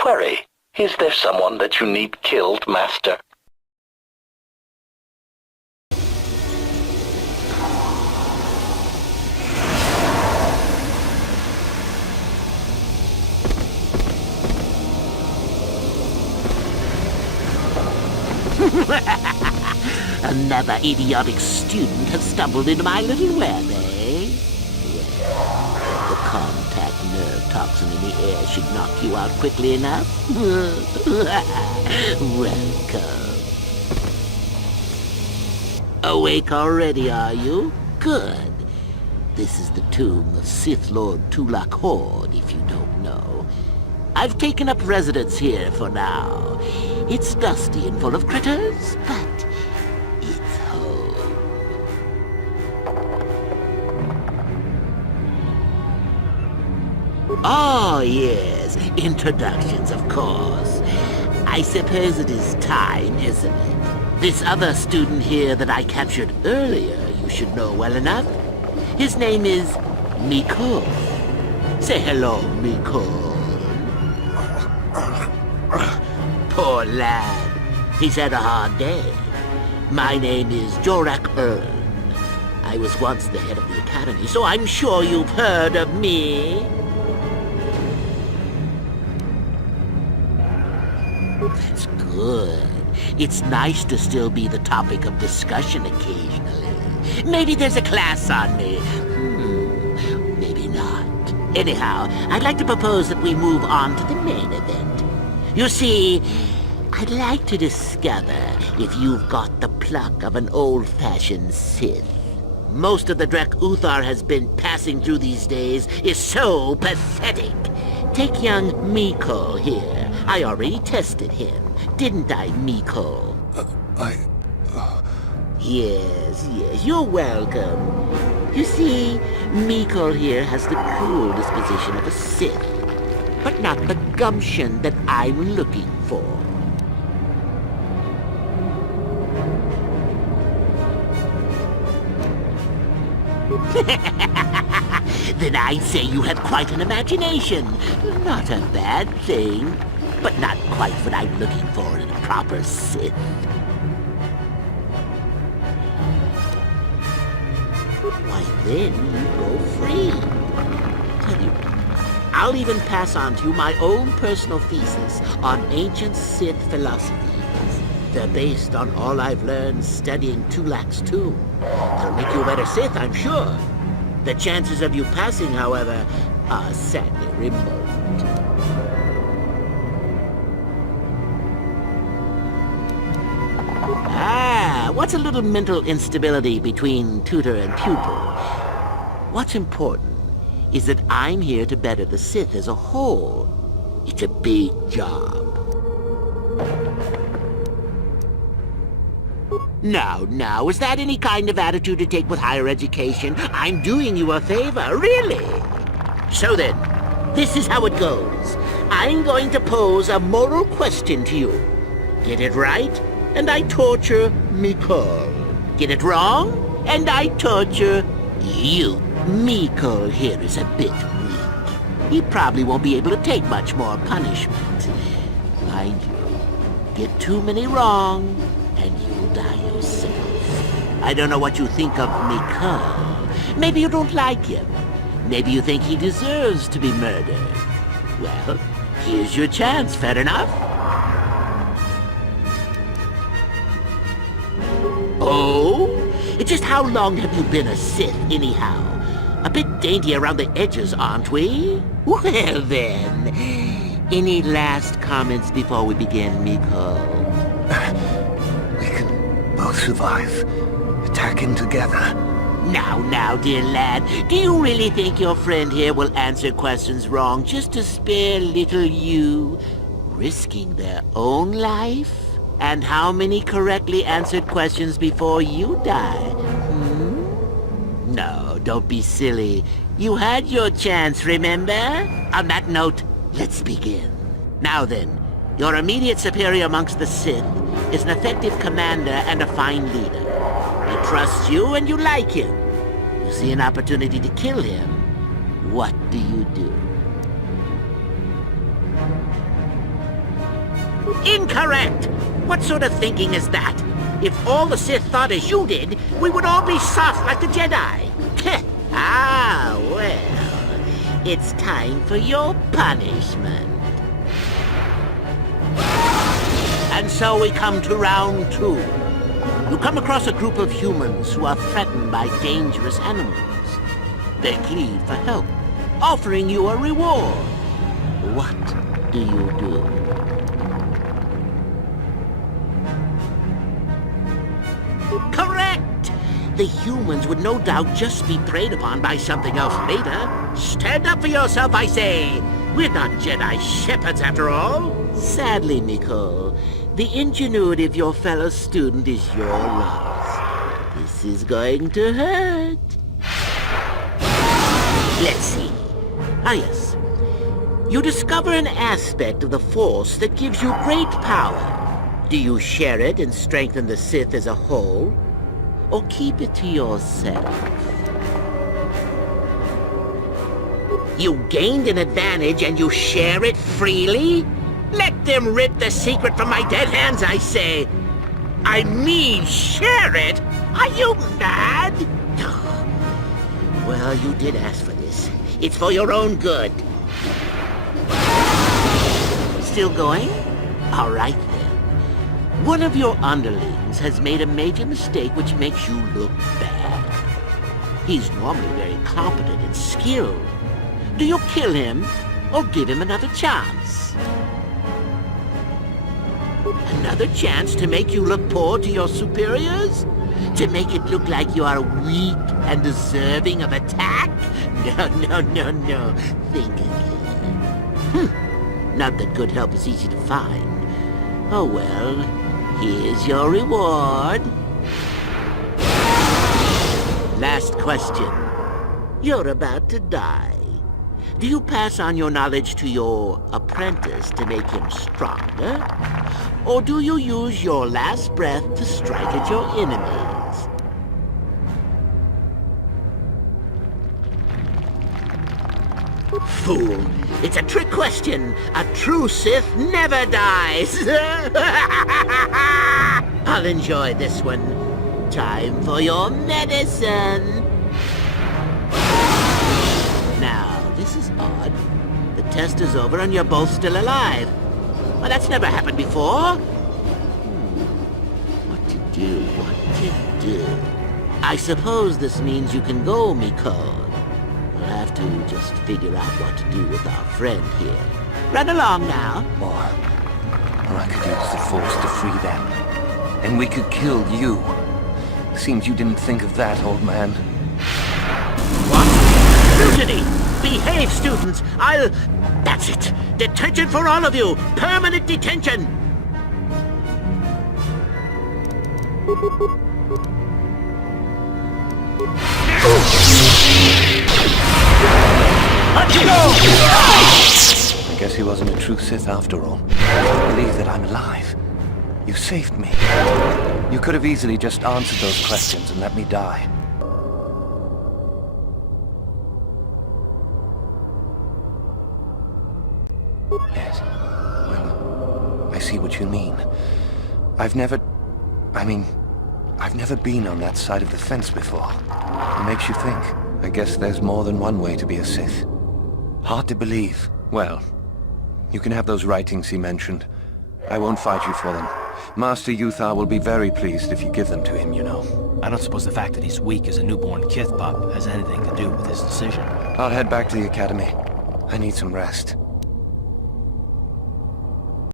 Query, is there someone that you need killed, Master? Another idiotic student has stumbled into my little web, eh? Well, the contact nerve toxin in the air should knock you out quickly enough. Welcome. Awake already, are you? Good. This is the tomb of Sith Lord Tulak Horde, if you don't know. I've taken up residence here for now. It's dusty and full of critters, but it's home. Oh, yes. Introductions, of course. I suppose it is time, isn't it? This other student here that I captured earlier, you should know well enough. His name is Miko. Say hello, Miko. Poor lad. He's had a hard day. My name is Jorak Uln. I was once the head of the academy, so I'm sure you've heard of me. That's good. It's nice to still be the topic of discussion occasionally. Maybe there's a class on me. Maybe not. Anyhow, I'd like to propose that we move on to the main event. You see, I'd like to discover if you've got the pluck of an old-fashioned Sith. Most of the Drek Uthar has been passing through these days is so pathetic. Take young Miko here. I already tested him, didn't I, Miko? Yes, you're welcome. You see, Miko here has the cool disposition of a Sith, but not the gumption that I'm looking for. Then I'd say you have quite an imagination. Not a bad thing, but not quite what I'm looking for in a proper Sith. Why then you go free. Tell you, I'll even pass on to you my own personal thesis on ancient Sith philosophies. They're based on all I've learned studying Tulak's tomb. That'll make you a better Sith, I'm sure. The chances of you passing, however, are sadly remote. What's a little mental instability between tutor and pupil? What's important is that I'm here to better the Sith as a whole. It's a big job. Now, is that any kind of attitude to take with higher education? I'm doing you a favor, really. So then, this is how it goes. I'm going to pose a moral question to you. Get it right, and I torture Miko. Get it wrong, and I torture you. Miko here is a bit weak. He probably won't be able to take much more punishment. Mind you, get too many wrong, and you'll die yourself. I don't know what you think of Miko. Maybe you don't like him. Maybe you think he deserves to be murdered. Well, here's your chance, fair enough? Oh? Just how long have you been a Sith, anyhow? A bit dainty around the edges, aren't we? Well then, any last comments before we begin, Miko? We can both survive. Attacking together. Now, dear lad, do you really think your friend here will answer questions wrong just to spare little you, risking their own life? And how many correctly answered questions before you die? No, don't be silly. You had your chance, remember? On that note, let's begin. Now then, your immediate superior amongst the Sith is an effective commander and a fine leader. He trusts you and you like him. You see an opportunity to kill him. What do you do? Incorrect! What sort of thinking is that? If all the Sith thought as you did, we would all be soft like the Jedi. Ah, well, it's time for your punishment. And so we come to round 2. You come across a group of humans who are threatened by dangerous animals. They plead for help, offering you a reward. What do you do? Correct! The humans would no doubt just be preyed upon by something else later. Stand up for yourself, I say! We're not Jedi shepherds, after all. Sadly, Nicole, the ingenuity of your fellow student is your loss. This is going to hurt. Let's see. Ah, yes. You discover an aspect of the Force that gives you great power. Do you share it and strengthen the Sith as a whole? Or keep it to yourself? You gained an advantage and you share it freely? Let them rip the secret from my dead hands, I say! I mean, share it? Are you mad? Well, you did ask for this. It's for your own good. Still going? All right then. One of your underlings has made a major mistake which makes you look bad. He's normally very competent and skilled. Do you kill him or give him another chance? Another chance to make you look poor to your superiors? To make it look like you are weak and deserving of attack? No. Think again. Not that good help is easy to find. Oh well, here's your reward. Last question. You're about to die. Do you pass on your knowledge to your apprentice to make him stronger? Or do you use your last breath to strike at your enemies? Fool! It's a trick question! A true Sith never dies! I'll enjoy this one. Time for your medicine! Now, this is odd. The test is over and you're both still alive. Well, that's never happened before. What to do? I suppose this means you can go, Miko. We'll have to just figure out what to do with our friend here. Run along now. Or I could use the Force to free them. And we could kill you. Seems you didn't think of that, old man. What? Mutiny! Behave, students! That's it! Detention for all of you! Permanent detention! I guess he wasn't a true Sith after all. I believe that I'm alive. You saved me. You could have easily just answered those questions and let me die. Yes. Well, I see what you mean. I've never been on that side of the fence before. It makes you think. I guess there's more than one way to be a Sith. Hard to believe. Well, you can have those writings he mentioned. I won't fight you for them. Master Yuthar will be very pleased if you give them to him, you know. I don't suppose the fact that he's weak as a newborn kith pup has anything to do with his decision. I'll head back to the academy. I need some rest.